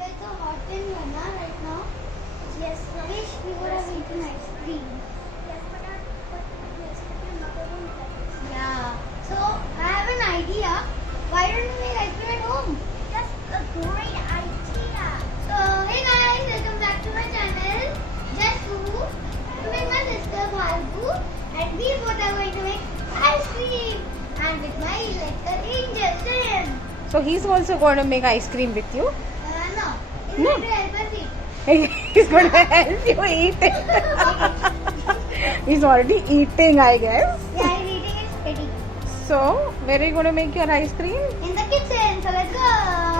weather is so hot in Manna right now. Yes, I wish we would have eaten ice cream. Yes, but yesterday mother won't let us. Yeah. So I have an idea. Why don't we make ice cream at home? That's a great idea. So hey guys, welcome back to my channel. Just with my sister Bhargu, and we both are going to make ice cream. And with my little angel Jen. So he's also going to make ice cream with you. No. No. He's going to help us eat. He's going to help you eat it. He's already eating, I guess. Yeah, he's eating it steady. So, where are you going to make your ice cream? In the kitchen. So let's go.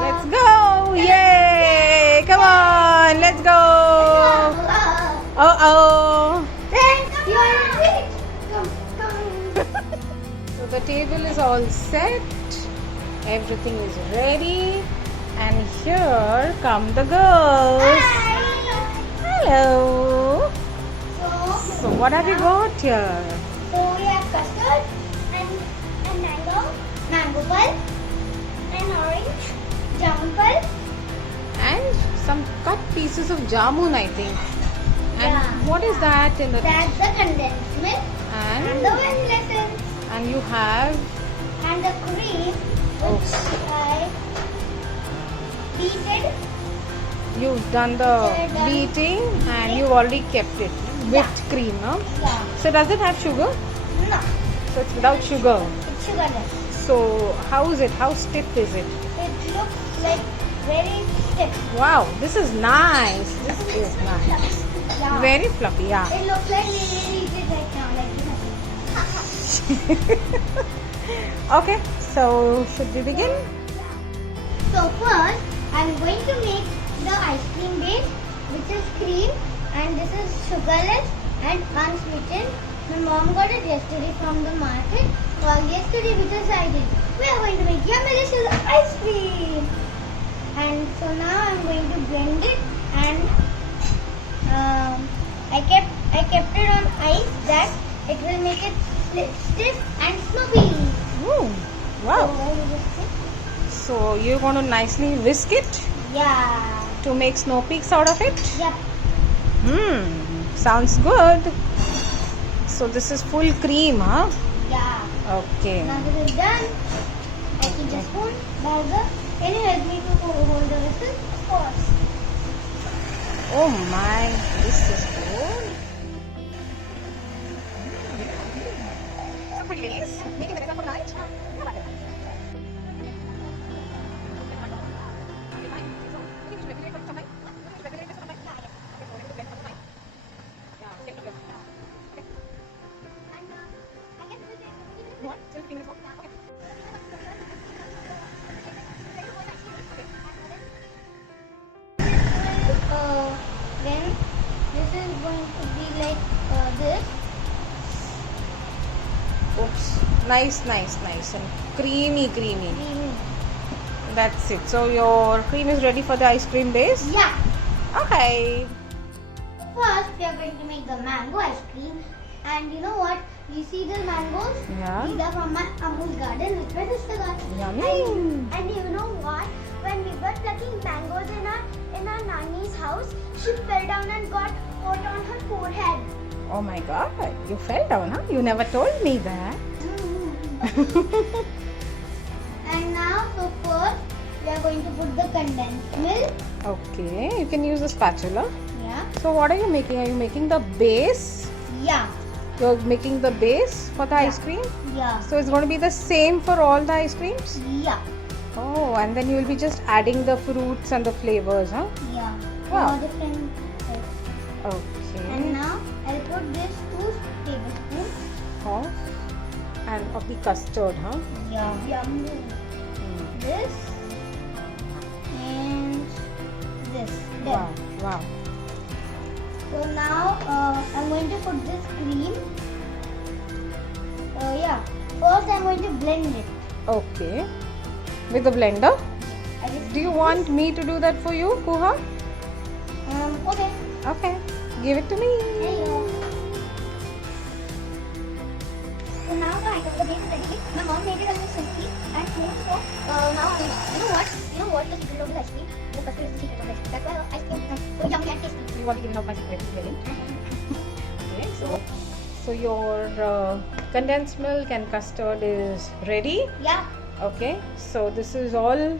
Let's go! Yay! Come on, let's go! Oh. Thanks. You are ready. Come. So the table is all set. Everything is ready. And here come the girls. Hi. Hello. So what have you got here? So we have custard and mango pulp, and orange, jamun pulp. And some cut pieces of jamun, I think. And Yeah. what is that in the... That's the condensed milk and And, the vanilla essence and you have... and the cream, which I beaten. You've done the beating and you've already kept it. Whipped cream, no? Yeah. So does it have sugar? No, So it's without sugar. it's sugarless. So how is it? How stiff is it? It looks like very stiff. Wow, this is nice. This is nice. Yeah. Very fluffy, yeah. It looks like we really eat it right now, like Okay, so should we begin? So first, I'm going to make the ice cream base, which is cream, and this is sugarless and unsweetened. My mom got it yesterday from the market. Yesterday we decided we are going to make yummy delicious ice cream. And so now I'm going to blend it, and I kept it on ice that it will make it stiff and snoopy. Ooh, wow. So, you just see? So you're going to nicely whisk it Yeah. to make snow peaks out of it? Yep. Sounds good. So this is full cream, huh? Yeah. Okay. Now this is done. I keep the spoon. Bhargav, can you help me to hold the whistle? Of course. Oh my, this is good. Please, making the for night. Then this is going to be like this. Oops, nice and creamy. That's it. So your cream is ready for the ice cream base? Yeah. Okay. First, we are going to make the mango ice cream. And you know what? You see the mangoes? Yeah. These are from my Amul garden, which my sister got. Yummy. And you know what? When we were plucking mangoes in our nanny's house, she fell down and got caught on her forehead. Oh my god, you fell down, huh? You never told me that. And now, so first, we are going to put the condensed milk. Okay, you can use a spatula. Yeah. So what are you making? Are you making the base? Yeah. You're making the base for the ice cream? Yeah. So it's going to be the same for all the ice creams? Yeah. Oh, and then you will be just adding the fruits and the flavors, huh? Yeah. Wow. All different types. Okay. And now, I'll put this 2 tablespoons. Of the custard, huh? Yeah. Yum. This and this. Done. Wow. So now I'm going to put this cream. First I'm going to blend it. Okay. With the blender? I just Do you want me to do that for you, Kuha? Okay. Okay. Give it to me. There you go. So now the item, the base is ready. My mom made it a little simply and smooth. So now you know what? The secret of the ice cream. The custard is the secret of the ice you want to give me my secret feeling. Okay, so your condensed milk and custard is ready. Yeah. Okay, so this is all.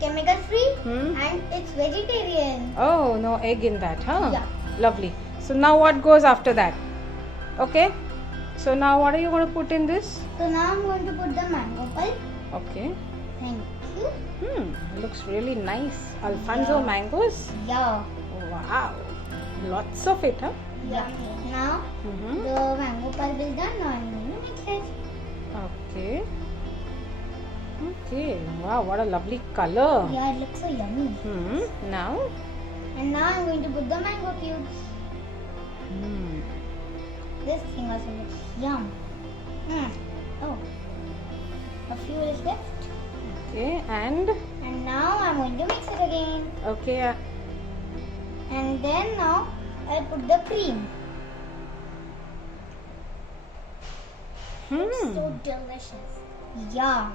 Chemical free Hmm? and it's vegetarian. Oh, no egg in that, huh? Yeah. Lovely. So now what goes after that? Okay. So now what are you going to put in this? So now I'm going to put the mango pulp. Okay. Thank you. Looks really nice. Alfonso Yeah. mangoes. Yeah. Wow. Lots of it, huh? Yeah. Now Mm-hmm. the mango pulp is done. Now I'm going to mix it. Okay. Okay. Wow, what a lovely color. Yeah, it looks so yummy. Now. And now I'm going to put the mango cubes. This thing also looks yum. Oh, a few is left. Okay, and And now I'm going to mix it again. okay. And then now I'll put the cream. So delicious. Yeah.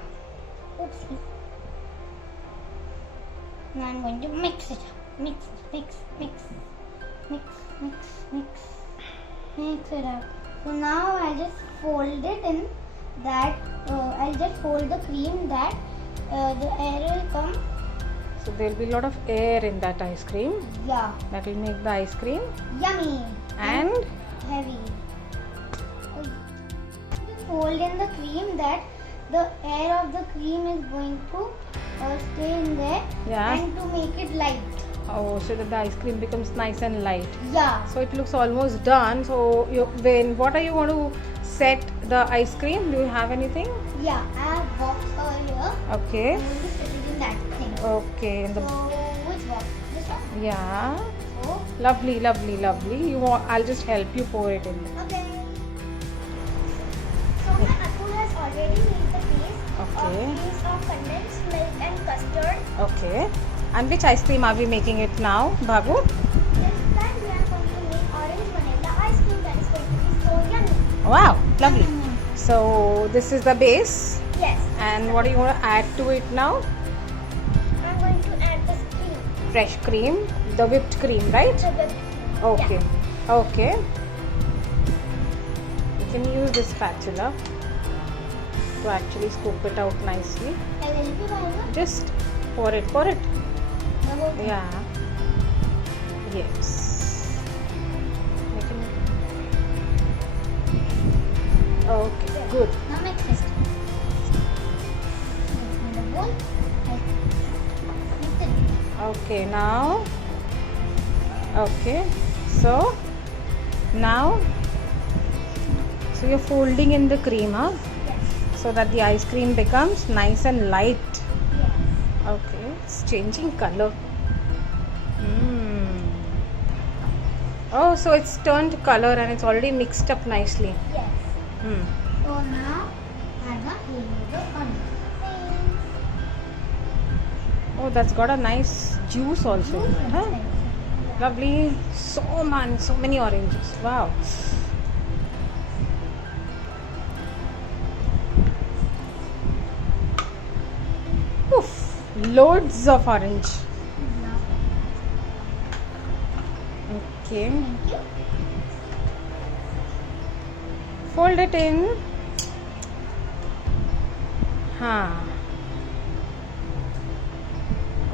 Oopsie. Now I'm going to mix it up. Mix it up. So now I'll just fold it in that. I'll just fold the cream that the air will come. So there'll be a lot of air in that ice cream. Yeah. That will make the ice cream. Yummy. And Heavy. Just fold in the cream that the air of the cream is going to stay in there. Yeah. And to make it light. oh, so that the ice cream becomes nice and light. Yeah. So it looks almost done. So what are you going to set the ice cream? Do you have anything? Yeah. I have box over here. Okay. I'm going to put it in that thing. Okay. So which box? This one? Yeah. So Lovely. I'll just help you pour it in. okay. So my Atul has already made the Okay. base of condensed milk and custard. Okay. And which ice cream are we making it now, Bhagu? This time we are going to make orange vanilla ice cream that is going to be so yummy. Wow, lovely. So this is the base. Yes. And what are you going to add to it now? I'm going to add this cream. Fresh cream, the whipped cream, right? The whipped cream. Okay. Okay. You can use this spatula to actually scoop it out nicely. I'll help you, Bhainu. Just pour it. The whole thing. Yeah. Yes. You can... Okay, good. Now mix it. In the bowl. Mix it. Okay, now. Okay. So now, so you're folding in the cream, huh? Yes. So that the ice cream becomes nice and light. Yes. Okay, it's changing color. Oh, so it's turned color and it's already mixed up nicely. Yes. So now I'm going to remove the onion. Oh, that's got a nice juice also. in it, huh? Yeah. Lovely. So many oranges. Wow. Oof, loads of orange. Okay. Thank you. Fold it in. Huh.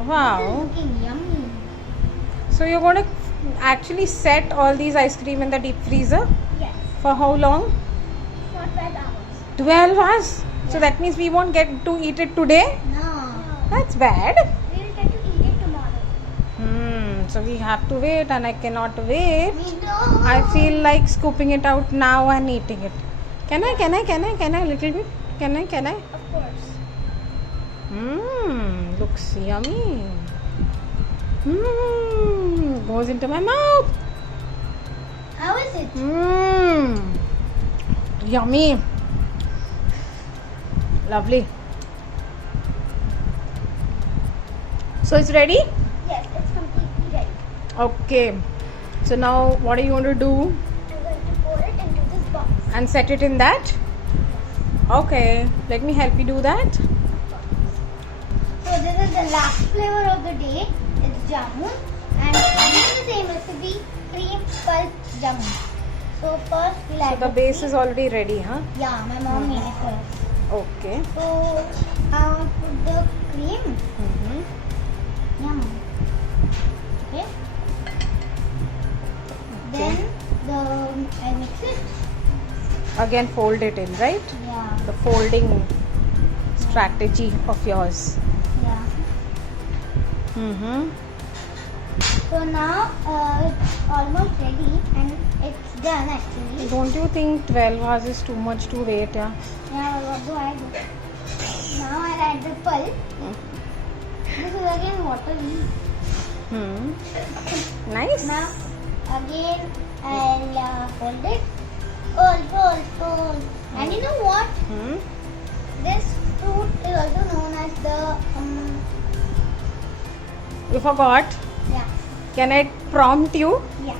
Wow. Looking yummy. So you're going to actually set all these ice cream in the deep freezer Yes. for how long? For 12 hours. 12 hours. So that means we won't get to eat it today. No. That's bad. We will get to eat it tomorrow. So we have to wait, and I cannot wait. Me too. I feel like scooping it out now and eating it. Can I? A little bit? Can I? Of course. Looks yummy. Goes into my mouth. How is it? Yummy. Lovely. So it's ready? Yes, it's completely ready. Okay. So now what are you going to do? I'm going to pour it into this box. And set it in that? Okay. Let me help you do that. So this is the last flavor of the day. It's jamun and onion same recipe, cream, pulp, jamun. So first we'll So add the base cream. is already ready, huh? Yeah, my mom made it for us. Okay. So I want to put the cream. Mm-hmm. Yum. Okay. Then I mix it. Again, fold it in, right? Yeah. The folding strategy of yours. Yeah. Mm-hmm. So now it's almost ready and it's done actually. Don't you think 12 hours is too much to wait, yeah? Now what do I do? Now I'll add the pulp. This is again watery. Hmm. Nice. Now again I'll fold it. Fold. And you know what? Hmm. This fruit is also known as the You forgot. yeah. Can I prompt you? Yeah.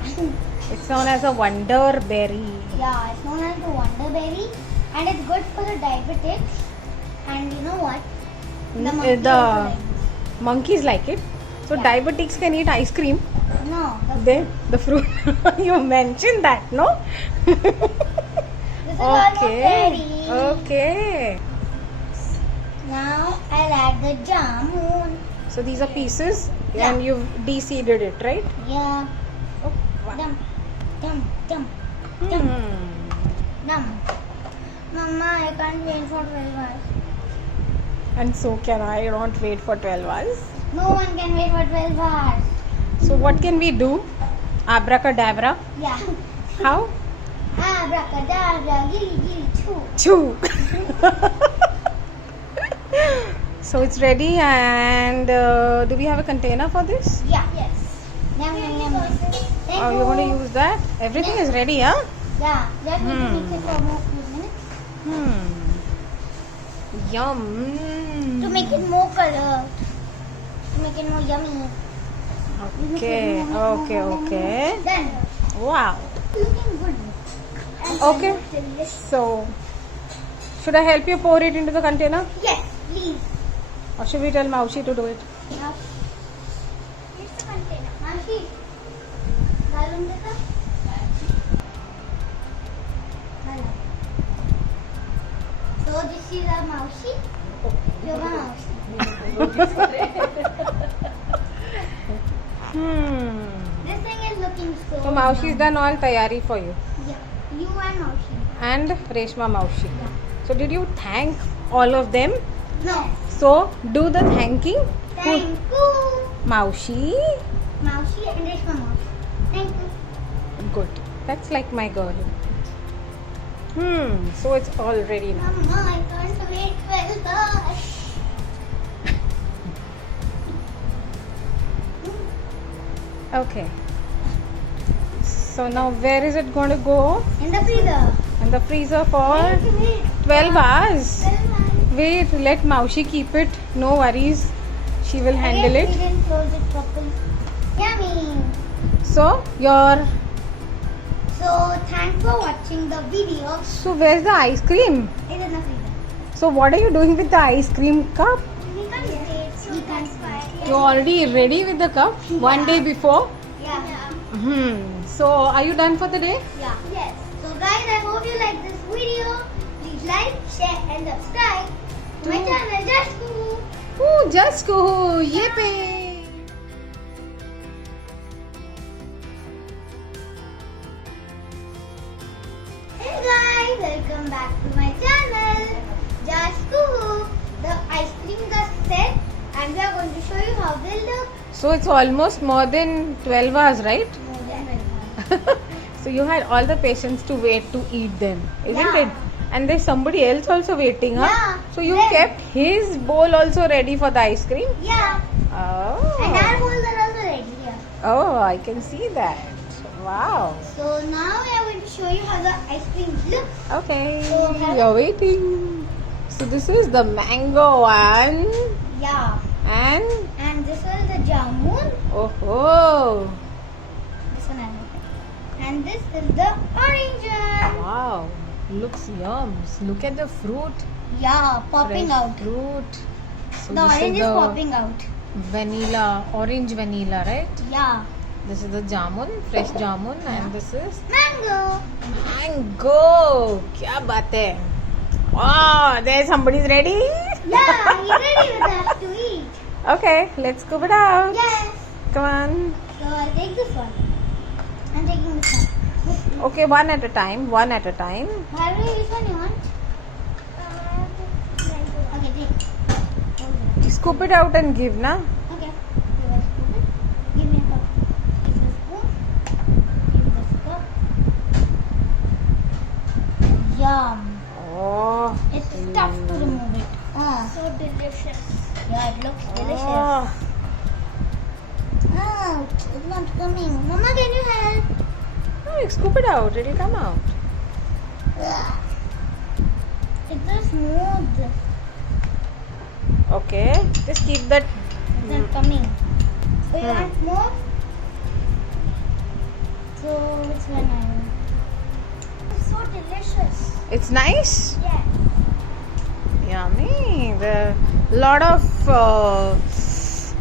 It's known as a wonder berry. Yeah, it's known as the wonder berry and it's good for the diabetics. And you know what? The monkey also The likes monkeys like it. So Yeah. diabetics can eat ice cream. it. No, The fruit. You mentioned that, no? this is almost ready. Okay. Now I'll add the jamun. So these are pieces Yeah. and you've de-seeded it, right? Yeah. Oh, wow. Dum. Mama, I can't wait for 12 hours. And so can I. Don't wait for 12 hours. No one can wait for 12 hours. So what can we do? Abracadabra. Yeah. How? Abracadabra, gilly, choo. Chew. So it's ready, and do we have a container for this? Yeah. Yes. Yum. Oh, you're going to use that? Everything is ready, huh? Yeah. Just need to mix it for more few minutes. Yum. To make it more color. To make it more yummy. Okay. Done. Wow. Looking good. And Okay. delicious. So, should I help you pour it into the container? Yes, please. Or should we tell Maushi to do it? Now, here's the container. Maushi, डालूं देखा? डाला. So this is our Maushi. Yoga Maushi. This thing is looking so. So Maushi's done all tayari for you. Yeah, you and Maushi. And Reshma Maushi. Yeah. So did you thank all of them? No. So do the thanking. Thank you, Maushi. Maushi and Reshma Maushi. Thank you. Good. That's like my girl. So it's all ready now. Mama, I can't wait 12 hours. Okay. So now where is it going to go? In the freezer. In the freezer for 12 hours. Wait, let Maushi keep it. No worries. She will handle We it. didn't close it properly. Yummy. So your So thanks for watching the video. so where's the ice cream? It is in the freezer. So what are you doing with the ice cream cup? We can't stay. We can't spy. You're already ready with the cup one day before. Yeah. So are you done for the day? Yeah. Yes. So guys, I hope you like this video. Please like, share and subscribe to my channel. Just Kuhu. Ooh, just go. Yippee. Hey guys, welcome back to my channel. Just Kuhu. The ice cream got set and we are going to show you how they look. So it's almost more than 12 hours, right? More than 12 hours. So you had all the patience to wait to eat them, isn't Yeah. it? And there's somebody else also waiting, huh? Yeah, So you them. kept his bowl also ready for the ice cream? Yeah. Oh. And our bowls are also ready here. Oh, I can see that. Wow. So now we are going to show you how the ice cream looks. Okay. So have- You're waiting. So this is the mango one. Yeah. And And this is the jamun. oh. This one I like. And this is the orange one. Wow. Looks yum. Look at the fruit. Yeah, popping Fresh out. Fruit. So The this orange is the popping out. vanilla, orange vanilla, right? Yeah. This is the jamun, fresh jamun, and this is Mango. mango. क्या बात है? Oh, there somebody's ready. Yeah, he's ready with us to eat. Okay, let's scoop it out. Yes. Come on. So I'll take this one. I'm taking this one. Okay, one at a time. One at a time. Harry, which one you want? Okay, take. Scoop it out and give, na? Okay. Give us spoon. Give me a cup. Give the spoon. Give this cup. Yum. Oh. It's tough to remove it. So delicious. Yeah, it looks delicious. Oh. Oh, it's not coming. Mama, can you help? Oh, scoop it out. It'll come out. Ugh. It's so smooth. Okay. Just keep that. It's not coming. So you want more? So which one I want? It's so delicious. It's nice. Yeah. Yummy. The lot of. Nice.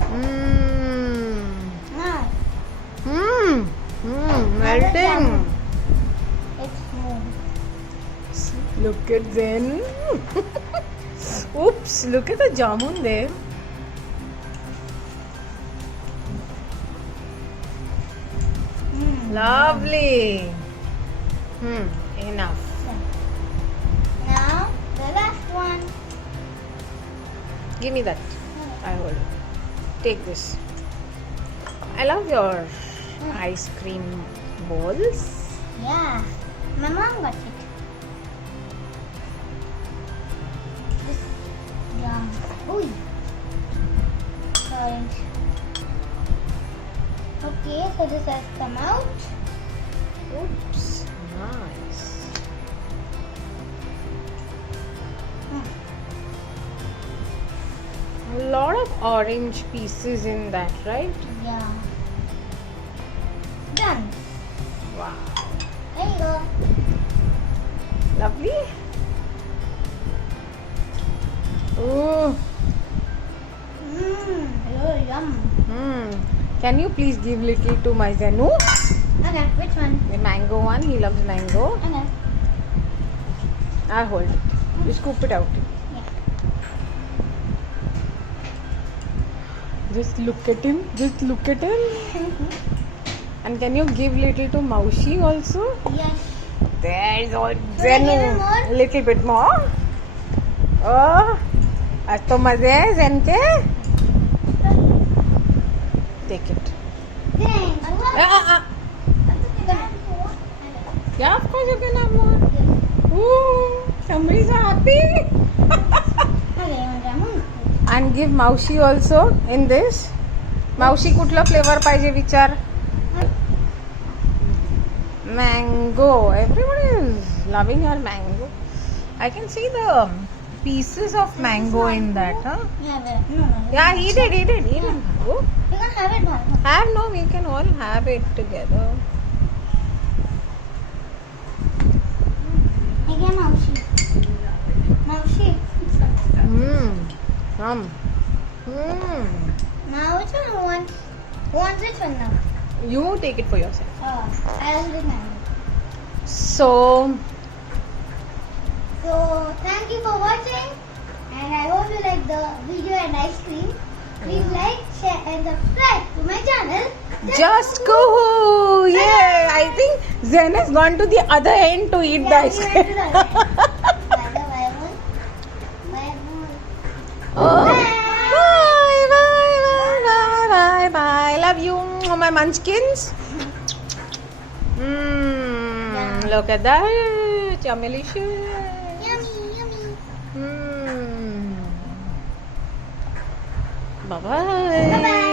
Melting. It's smooth. Look at Zen. Oops, look at the jamun there. Lovely. Enough. Now the last one. Give me that. I hold it. Take this. I love your ice cream balls. Yeah. My mom got it. This yum. Ooh. Orange. Okay, so this has come out. Oops. Nice. A lot of orange pieces in that, right? Yeah. Done. Wow. There you go. Lovely. Oh. Oh, yum. Can you please give little to my Zenu? Okay, which one? The mango one. He loves mango. Okay. I'll hold it. You scoop it out. Yeah. Just look at him. Just look at him. And can you give little to Maushi also? Yes. There's all Should I give him more? Zenu. Little bit more. Oh. आज तो मजे है Zen के. Take it. Thanks. Yeah, of course you can have more. Ooh, somebody's happy. And give Maushi also in this. Maushi कुठलं flavor पाहिजे विचार. Mango. Everybody is loving her mango. I can see the pieces of mango in that, huh? Yeah, he did. Oh, You can have it, Bhargav. have no, we can all have it together. Again, Maushi. Maushi. Now which one you want? Who wants which one now? You take it for yourself. Oh, I will do mine. So, So, thank you for watching. And I hope you like the video and ice cream. Please like, share and subscribe to my channel. just go! Yay! I think Zen has gone to the other end to eat the ice cream. Oh. Bye. Love you, my munchkins. Look at that. Yummy-licious. Yummy. Bye-bye. Bye-bye.